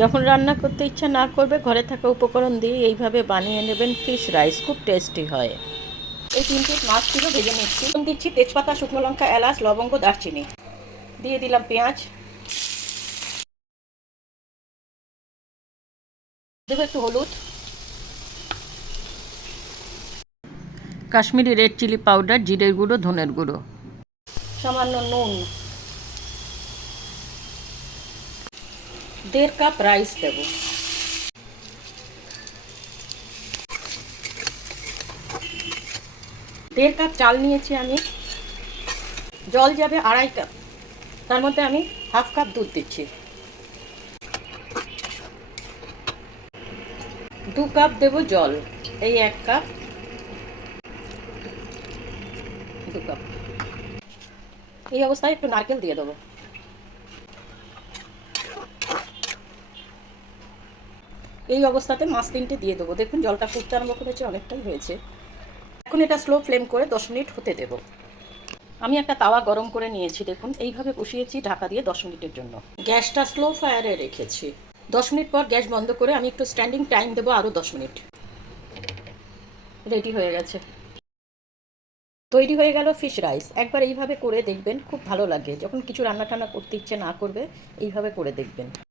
যখন রান্না করতে ইচ্ছা না করবে ঘরে থাকা উপকরণ দিয়ে এইভাবে বানিয়ে নেবেন ফিশ রাইস, খুব টেস্টি হয়। এই 3 পিস মাছ ছিল, ভেজে নিচ্ছি। দিচ্ছি তেজপাতা, শুকনো লঙ্কা, এলাচ, লবঙ্গ, দারচিনি। দিয়ে দিলাম পেঁয়াজ, দেবো একটু হলুদ, কাশ্মীরি রেড চিলি পাউডার, জিরের গুঁড়ো, ধনের গুঁড়ো, সামান্য নুন, 1.5 কাপ রাইস দেব, 1.5 কাপ চাল নিয়েছি আমি, জল যাবে 2.5 কাপ, তার মধ্যে আমি 1/2 কাপ দুধ দিচ্ছি, 2 কাপ দেব জল, এই 1 কাপ, 2 কাপ। এই অবস্থায় একটু নারকেল দিয়ে দেবো। এই অবস্থাতে মাছ 3টে দিয়ে দেবো। দেখুন জলটা ফুটতে আরম্ভ করেছে, অনেকটাই হয়েছে। এখন এটা স্লো ফ্লেম করে 10 মিনিট হতে দেব। আমি একটা তাওয়া গরম করে নিয়েছি, দেখুন এইভাবে বসিয়েছি ঢাকা দিয়ে 10 মিনিটের জন্য। গ্যাসটা স্লো ফায়ারে রেখেছি। 10 মিনিট পর গ্যাস বন্ধ করে আমি একটু স্ট্যান্ডিং টাইম দেবো আরও 10 মিনিট। রেডি হয়ে গেছে, তৈরি হয়ে গেল ফিশ রাইস। একবার এইভাবে করে দেখবেন, খুব ভালো লাগে। যখন কিছু রান্না টান্না করতে ইচ্ছে না করবে, এইভাবে করে দেখবেন।